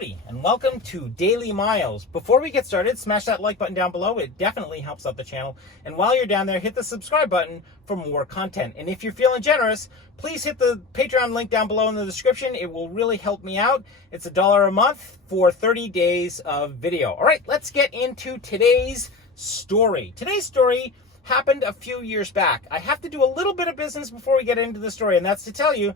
Howdy, and welcome to Daily Miles. Before we get started, smash that like button down below. It definitely helps out the channel. And while you're down there, hit the subscribe button for more content. And if you're feeling generous, please hit the Patreon link down below in the description. It will really help me out. It's $1 a month for 30 days of video. All right, let's get into today's story. Today's story happened a few years back. I have to do a little bit of business before we get into the story, and that's to tell you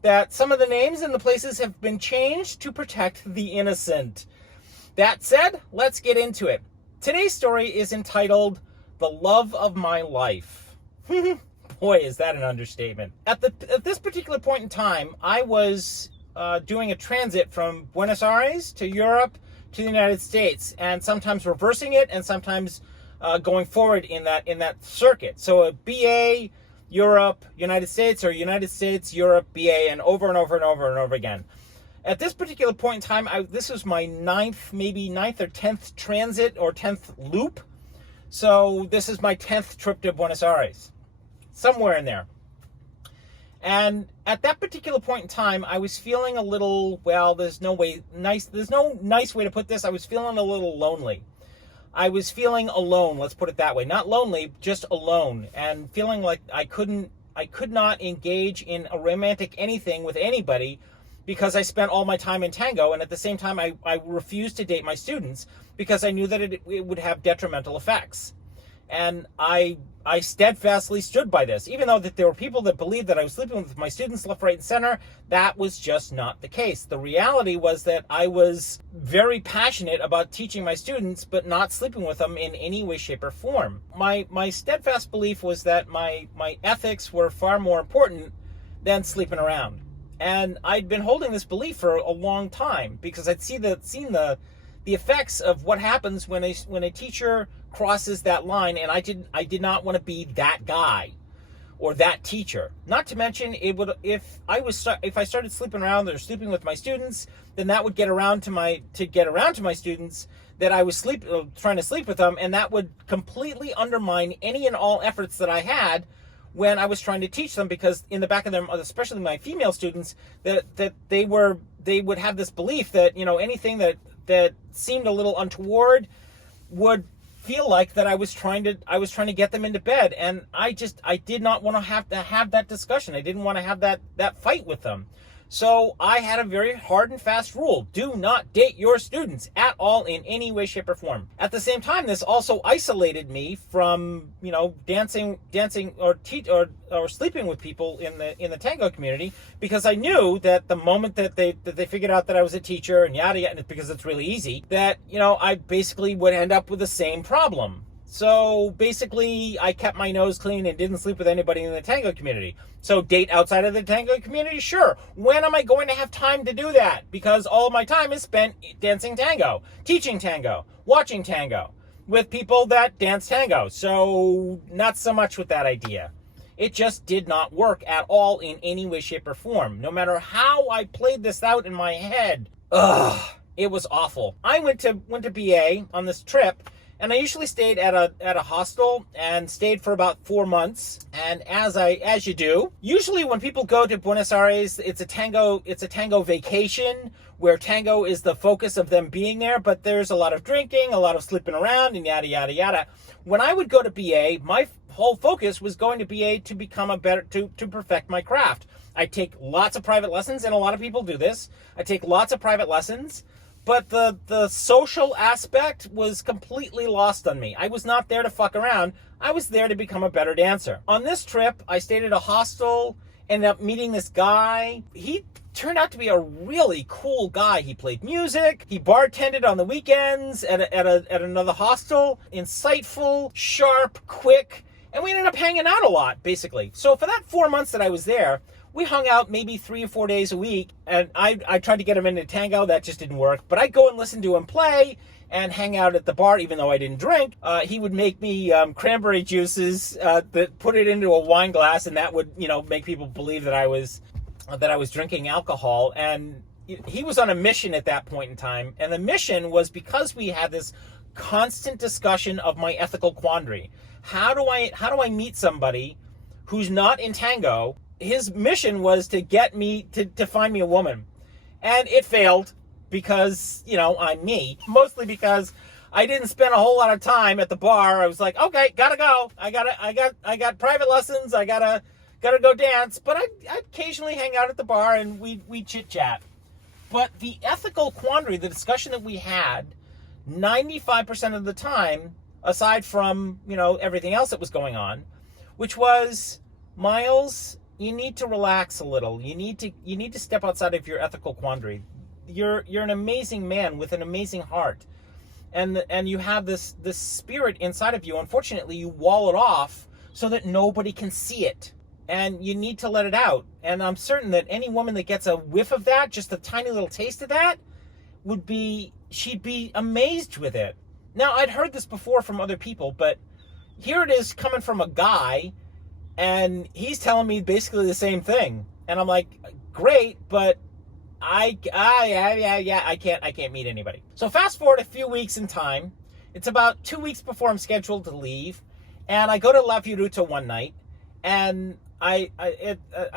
that some of the names and the places have been changed to protect the innocent. That said, let's get into it. Today's story is entitled, The Love of My Life. Boy, is that an understatement. At this particular point in time, I was doing a transit from Buenos Aires to Europe to the United States, and sometimes reversing it and sometimes going forward in that circuit. So a BA, Europe, United States, or United States, Europe, BA, and over and over and over and over again. At this particular point in time, this was my ninth or 10th transit or 10th loop. So this is my 10th trip to Buenos Aires, somewhere in there. And at that particular point in time, I was feeling a little, well, there's no nice way to put this. I was feeling a little lonely. I was feeling alone, let's put it that way. Not lonely, just alone, and feeling like I could not engage in a romantic anything with anybody because I spent all my time in Tango, and at the same time I refused to date my students because I knew that it would have detrimental effects. And I steadfastly stood by this. Even though that there were people that believed that I was sleeping with my students left, right, and center, that was just not the case. The reality was that I was very passionate about teaching my students, but not sleeping with them in any way, shape, or form. My steadfast belief was that my ethics were far more important than sleeping around. And I'd been holding this belief for a long time because I'd seen the effects of what happens when a teacher crosses that line, and I did not want to be that guy or that teacher. Not to mention, if I started sleeping around or sleeping with my students, then that would get around to my students that I was trying to sleep with them, and that would completely undermine any and all efforts that I had when I was trying to teach them, because in the back of them, especially my female students, that they would have this belief that, you know, anything that seemed a little untoward would feel like that I was trying to get them into bed, and I did not want to have that discussion. I didn't want to have that fight with them. So I had a very hard and fast rule: do not date your students at all in any way, shape, or form. At the same time, this also isolated me from, you know, dancing or sleeping with people in the Tango community, because I knew that the moment that they figured out that I was a teacher and yada yada, because it's really easy, that, you know, I basically would end up with the same problem. So basically, I kept my nose clean and didn't sleep with anybody in the Tango community. So date outside of the Tango community? Sure. When am I going to have time to do that? Because all of my time is spent dancing tango, teaching tango, watching tango with people that dance tango. So not so much with that idea. It just did not work at all in any way, shape, or form. No matter how I played this out in my head, it was awful. I went to BA on this trip, and I usually stayed at a hostel and stayed for about 4 months. And as you do, usually when people go to Buenos Aires, it's a tango vacation where tango is the focus of them being there, but there's a lot of drinking, a lot of sleeping around, and yada yada yada. When I would go to BA, my whole focus was going to BA to become to perfect my craft. I take lots of private lessons, and a lot of people do this. I take lots of private lessons. But the social aspect was completely lost on me. I was not there to fuck around. I was there to become a better dancer. On this trip, I stayed at a hostel, ended up meeting this guy. He turned out to be a really cool guy. He played music. He bartended on the weekends at another hostel. Insightful, sharp, quick. And we ended up hanging out a lot, basically. So for that 4 months that I was there, we hung out maybe 3 or 4 days a week, and I tried to get him into tango. That just didn't work. But I'd go and listen to him play and hang out at the bar, even though I didn't drink. He would make me cranberry juices, that put it into a wine glass, and that would, you know, make people believe that I was drinking alcohol. And he was on a mission at that point in time, and the mission was because we had this constant discussion of my ethical quandary. How do I meet somebody who's not in tango? His mission was to get me to find me a woman, and it failed. because, I'm me. Mostly because I didn't spend a whole lot of time at the bar. I was like, okay, gotta go. I got private lessons. I gotta go dance. But I'd occasionally hang out at the bar and we chit chat. But the ethical quandary, the discussion that we had, 95% of the time, aside from, everything else that was going on, which was, Miles, you need to relax a little. You need to step outside of your ethical quandary. You're an amazing man with an amazing heart. And you have this spirit inside of you. Unfortunately, you wall it off so that nobody can see it. And you need to let it out. And I'm certain that any woman that gets a whiff of that, just a tiny little taste of that, she'd be amazed with it. Now, I'd heard this before from other people, but here it is coming from a guy, and he's telling me basically the same thing. And I'm like, great, but I can't meet anybody. So fast forward a few weeks in time. It's about 2 weeks before I'm scheduled to leave, and I go to La Viruta one night, and I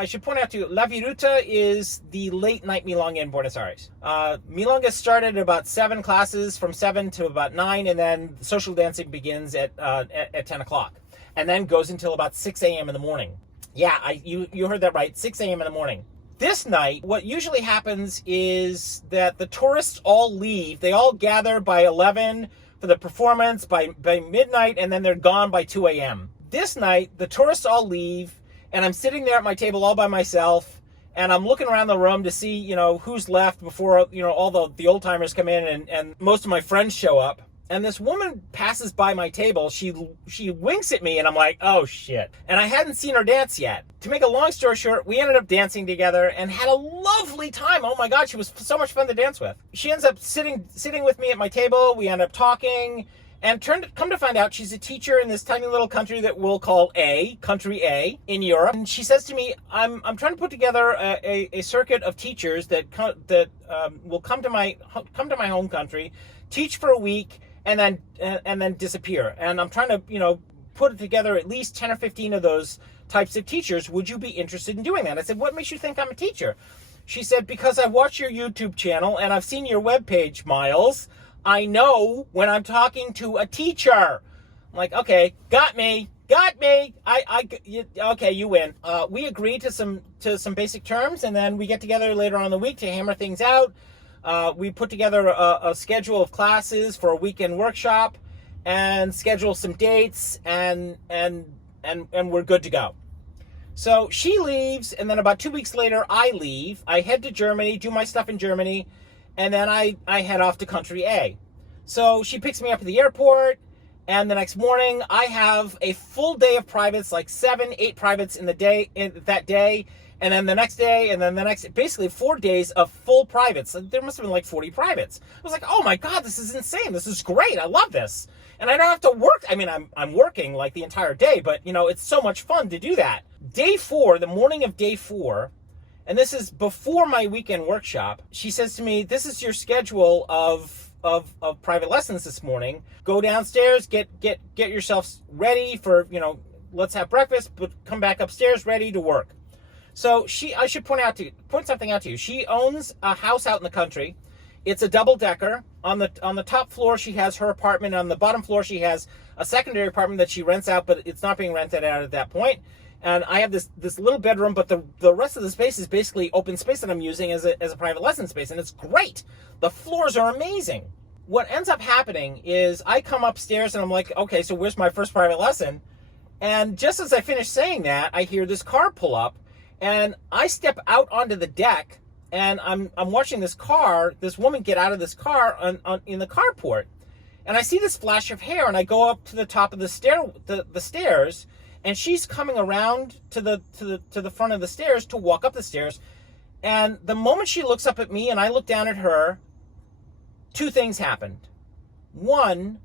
should point out to you, La Viruta is the late night Milonga in Buenos Aires. Milonga started at about 7 classes, from 7 to about 9, and then social dancing begins at 10 o'clock, and then goes until about 6 a.m. in the morning. Yeah, you heard that right, 6 a.m. in the morning. This night, what usually happens is that the tourists all leave. They all gather by 11 for the performance, by midnight, and then they're gone by 2 a.m. This night, the tourists all leave, and I'm sitting there at my table all by myself, and I'm looking around the room to see, who's left before, all the old-timers come in and most of my friends show up. And this woman passes by my table. She winks at me, and I'm like, oh, shit. And I hadn't seen her dance yet. To make a long story short, we ended up dancing together and had a lovely time. Oh, my God, she was so much fun to dance with. She ends up sitting with me at my table. We end up talking. And come to find out, she's a teacher in this tiny little country that we'll call Country A, in Europe. And she says to me, I'm trying to put together a circuit of teachers that will come to my home country, teach for a week, and then disappear. And I'm trying to, put together at least 10 or 15 of those types of teachers. Would you be interested in doing that? I said, what makes you think I'm a teacher? She said, because I've watched your YouTube channel and I've seen your webpage, Miles. I know when I'm talking to a teacher. I'm like, okay, got me. Okay, you win. We agree to some basic terms, and then we get together later on in the week to hammer things out. We put together a schedule of classes for a weekend workshop, and schedule some dates, and we're good to go. So she leaves, and then about 2 weeks later, I leave. I head to Germany, do my stuff in Germany, and then I head off to Country A. So she picks me up at the airport, and the next morning I have a full day of privates, like 7-8 privates in that day, and then the next day, and then the next, basically 4 days of full privates. There must have been like 40 privates. I was like, oh my God, this is insane. This is great. I love this. And I don't have to work. I mean, I'm working like the entire day, but it's so much fun to do that. Day 4, the morning of day 4, and this is before my weekend workshop, she says to me, this is your schedule of private lessons this morning. Go downstairs, get yourself ready for, let's have breakfast, but come back upstairs ready to work. So I should point something out to you. She owns a house out in the country. It's a double-decker. On the top floor, she has her apartment. On the bottom floor, she has a secondary apartment that she rents out, but it's not being rented out at that point. And I have this little bedroom, but the rest of the space is basically open space that I'm using as a private lesson space, and it's great. The floors are amazing. What ends up happening is I come upstairs, and I'm like, okay, so where's my first private lesson? And just as I finish saying that, I hear this car pull up, and I step out onto the deck, and I'm watching this woman get out of this car in the carport, and I see this flash of hair, and I go up to the top of the stairs, and she's coming around to the front of the stairs to walk up the stairs, and the moment she looks up at me and I look down at her, 2 things happened. 1,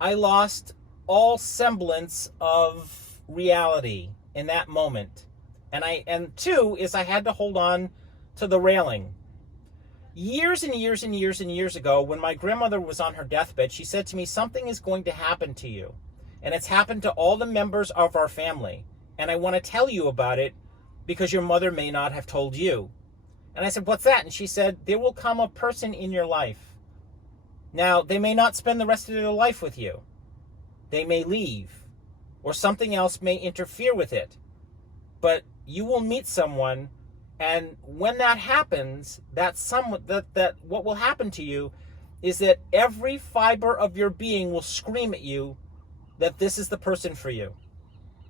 I lost all semblance of reality in that moment. And 2 is I had to hold on to the railing. Years and years and years and years ago, when my grandmother was on her deathbed, she said to me, something is going to happen to you. And it's happened to all the members of our family. And I want to tell you about it because your mother may not have told you. And I said, what's that? And she said, there will come a person in your life. Now, they may not spend the rest of their life with you. They may leave, or something else may interfere with it. But you will meet someone, and when that happens, that what will happen to you is that every fiber of your being will scream at you that this is the person for you.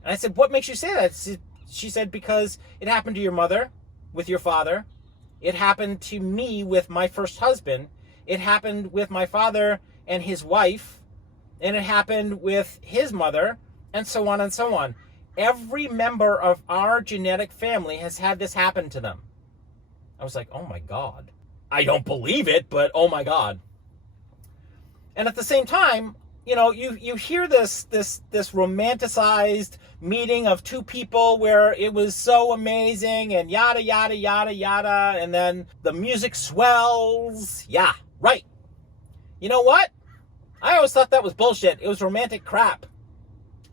And I said, what makes you say that? She said, because it happened to your mother with your father. It happened to me with my first husband. It happened with my father and his wife. And it happened with his mother, and so on and so on. Every member of our genetic family has had this happen to them. I was like, oh my God. I don't believe it, but oh my God. And at the same time, you know, you hear this romanticized meeting of two people where it was so amazing and yada, yada, yada, yada. And then the music swells. Yeah, right. You know what? I always thought that was bullshit. It was romantic crap.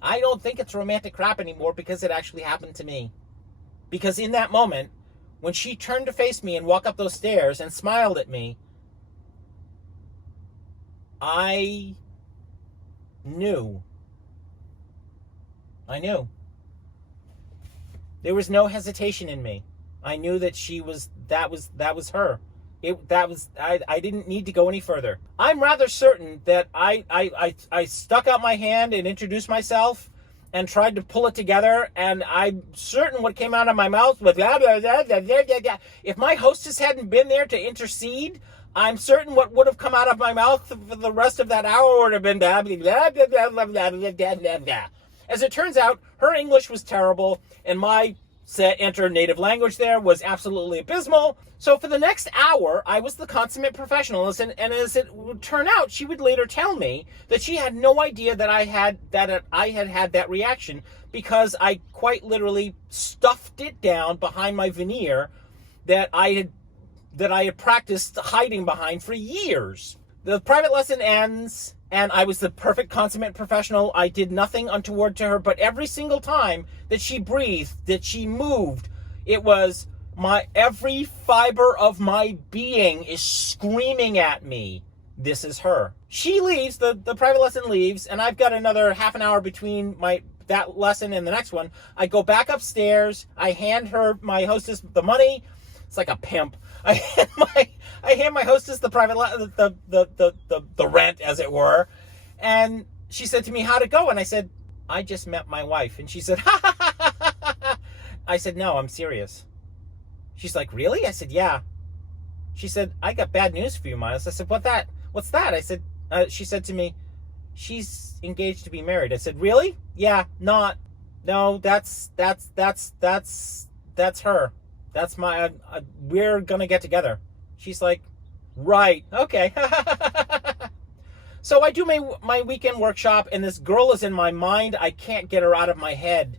I don't think it's romantic crap anymore because it actually happened to me. Because in that moment, when she turned to face me and walk up those stairs and smiled at me, I knew. There was no hesitation in me. I knew that that was her. I didn't need to go any further. I'm rather certain that I stuck out my hand and introduced myself and tried to pull it together, and I'm certain what came out of my mouth was blah, blah, blah, blah, blah, blah, blah. If my hostess hadn't been there to intercede, I'm certain what would have come out of my mouth for the rest of that hour would have been blah, blah, blah, blah, blah, blah, blah, blah, blah, blah, blah. As it turns out, her English was terrible, and my enter native language there was absolutely abysmal. So for the next hour, I was the consummate professional. And as it would turn out, she would later tell me that she had no idea that I had had that reaction because I quite literally stuffed it down behind my veneer that I had practiced hiding behind for years. The private lesson ends, and I was the perfect consummate professional. I did nothing untoward to her, but every single time that she breathed, that she moved, it was every fiber of my being is screaming at me, this is her. She leaves, the private lesson leaves, and I've got another half an hour between that lesson and the next one. I go back upstairs, I hand her, my hostess, the money. It's like a pimp. I hand my hostess the private the rent, as it were, and she said to me, how'd it go? And I said, I just met my wife. And she said, ha ha ha ha ha ha. I said, no, I'm serious. She's like, really? I said, yeah. She said, I got bad news for you, Miles. I said, what's that? I said, she said to me, she's engaged to be married. I said, really? Yeah, not. No, that's her. That's my, we're going to get together. She's like, right, okay. So I do my weekend workshop, and this girl is in my mind. I can't get her out of my head.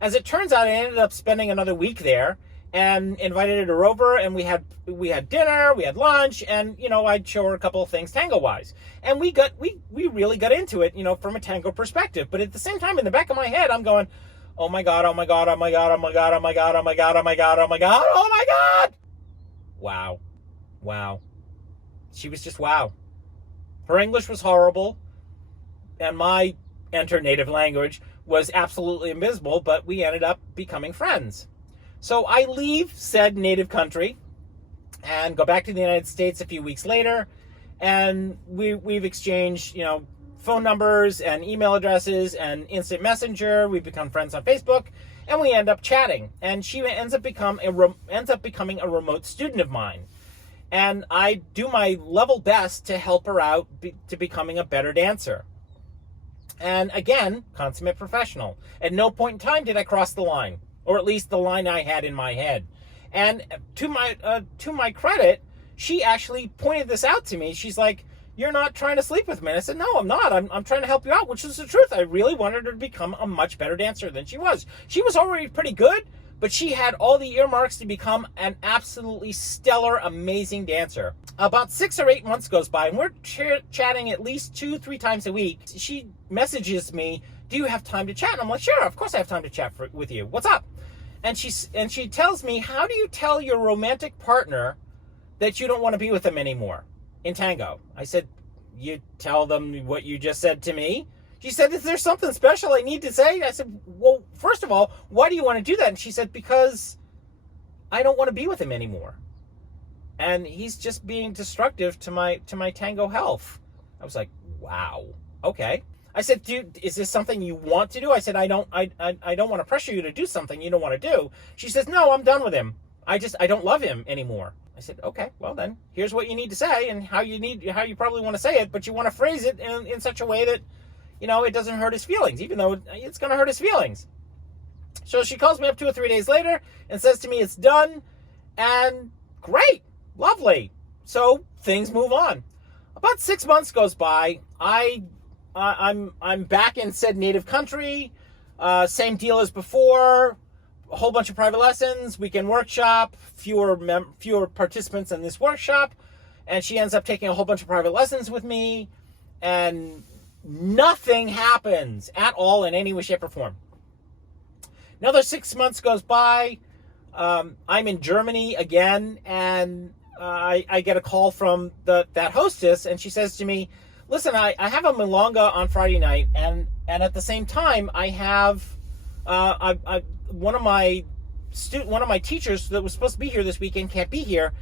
As it turns out, I ended up spending another week there and invited her over, and we had dinner, we had lunch, and, you know, I'd show her a couple of things tango-wise. And we really got into it, you know, from a tango perspective. But at the same time, in the back of my head, I'm going, oh my God, oh my God, oh my God, oh my God, oh my God, oh my God, oh my God, oh my God, oh my God. Wow. She was just wow. Her English was horrible, and my native language was absolutely abysmal, but we ended up becoming friends. So I leave said native country and go back to the United States a few weeks later, and we've exchanged, you know, phone numbers and email addresses and instant messenger. We've become friends on Facebook, and we end up chatting. And she ends up becoming a remote student of mine. And I do my level best to help her out to becoming a better dancer. And again, consummate professional. At no point in time did I cross the line, or at least the line I had in my head. And to my credit, she actually pointed this out to me. She's like, you're not trying to sleep with me. And I said, no, I'm not. I'm trying to help you out, which is the truth. I really wanted her to become a much better dancer than she was. She was already pretty good, but she had all the earmarks to become an absolutely stellar, amazing dancer. About 6 or 8 months goes by, and we're chatting at least 2-3 times a week. She messages me, do you have time to chat? And I'm like, sure, of course I have time to chat with you. What's up? And she tells me, how do you tell your romantic partner that you don't want to be with them anymore in Tango? I said, you tell them what you just said to me. She said, is there something special I need to say? I said, well, first of all, why do you want to do that? And she said, because I don't want to be with him anymore. And he's just being destructive to my Tango health. I was like, wow, okay. I said, dude, is this something you want to do? I said, I don't want to pressure you to do something you don't want to do. She says, no, I'm done with him. I don't love him anymore. I said, okay, well then, here's what you need to say and how you probably want to say it, but you want to phrase it in such a way that, it doesn't hurt his feelings, even though it's going to hurt his feelings. So she calls me up 2 or 3 days later and says to me, it's done, and great, lovely. So things move on. About 6 months goes by. I'm back in said native country, same deal as before, a whole bunch of private lessons, weekend workshop, fewer participants in this workshop, and she ends up taking a whole bunch of private lessons with me, and nothing happens at all in any way, shape, or form. Another 6 months goes by. I'm in Germany again, and I get a call from that hostess, and she says to me, listen, I have a milonga on Friday night, and at the same time, I have one of my teachers that was supposed to be here this weekend can't be here.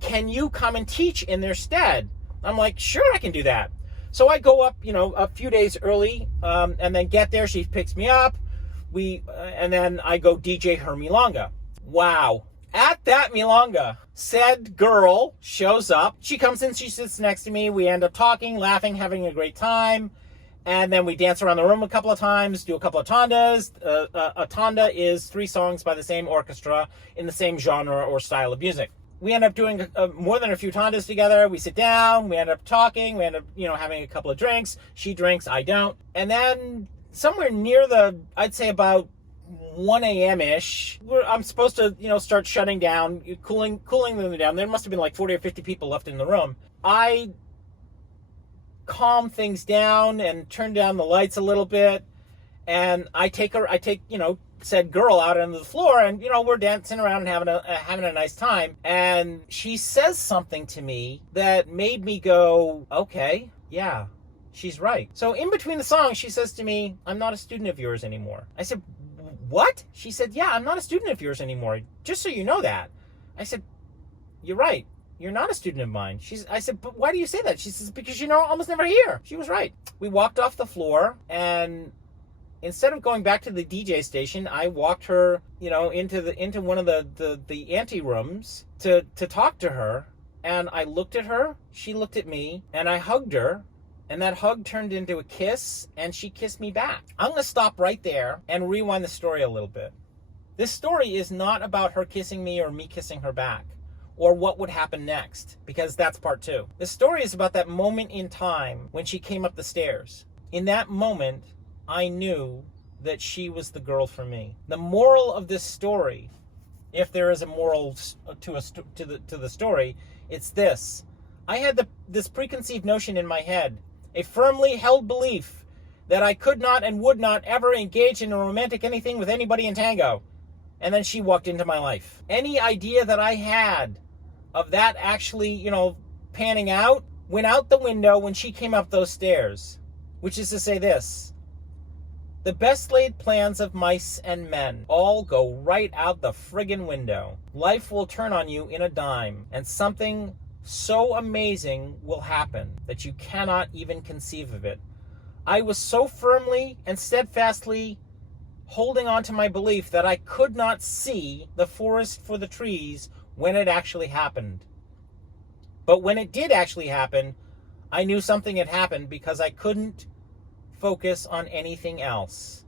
Can you come and teach in their stead? I'm like, sure, I can do that. So I go up, a few days early, and then get there. She picks me up. And then I go DJ her milonga. Wow. At that milonga, said girl shows up. She comes in, she sits next to me. We end up talking, laughing, having a great time. And then we dance around the room a couple of times, do a couple of tandas. A tanda is 3 songs by the same orchestra in the same genre or style of music. We end up doing more than a few tandas together. We sit down, we end up talking, we end up, having a couple of drinks. She drinks, I don't. And then somewhere near I'd say about 1 a.m.-ish, I'm supposed to, start shutting down, cooling them down. There must have been like 40 or 50 people left in the room. I calm things down and turn down the lights a little bit, and I take said girl out onto the floor, and we're dancing around and having a nice time, and she says something to me that made me go, okay, yeah, she's right. So in between the songs, she says to me, I'm not a student of yours anymore. I said, what? She said, yeah, I'm not a student of yours anymore, just so you know that. I said, you're right. You're not a student of mine. I said, but why do you say that? She says, because you're almost never here. She was right. We walked off the floor, and instead of going back to the DJ station, I walked her, into one of the ante rooms to talk to her. And I looked at her, she looked at me, and I hugged her. And that hug turned into a kiss, and she kissed me back. I'm going to stop right there and rewind the story a little bit. This story is not about her kissing me or me kissing her back, or what would happen next, because that's part 2. The story is about that moment in time when she came up the stairs. In that moment, I knew that she was the girl for me. The moral of this story, if there is a moral to the story, it's this. I had this preconceived notion in my head, a firmly held belief that I could not and would not ever engage in a romantic anything with anybody in Tango. And then she walked into my life. Any idea that I had of that actually, panning out, went out the window when she came up those stairs. Which is to say this: the best laid plans of mice and men all go right out the friggin' window. Life will turn on you in a dime, and something so amazing will happen that you cannot even conceive of it. I was so firmly and steadfastly holding on to my belief that I could not see the forest for the trees when it actually happened. But when it did actually happen, I knew something had happened because I couldn't focus on anything else.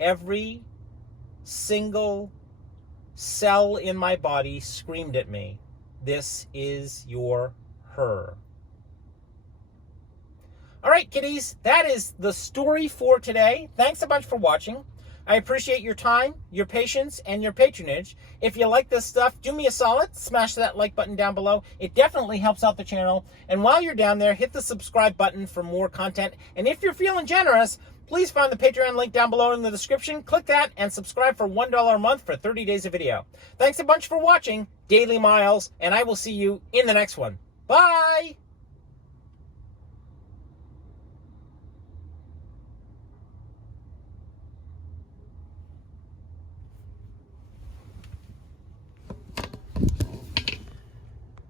Every single cell in my body screamed at me, this is your her. All right, kiddies, that is the story for today. Thanks a bunch for watching. I appreciate your time, your patience, and your patronage. If you like this stuff, do me a solid. Smash that like button down below. It definitely helps out the channel. And while you're down there, hit the subscribe button for more content. And if you're feeling generous, please find the Patreon link down below in the description. Click that and subscribe for $1 a month for 30 days of video. Thanks a bunch for watching Daily Miles, and I will see you in the next one. Bye!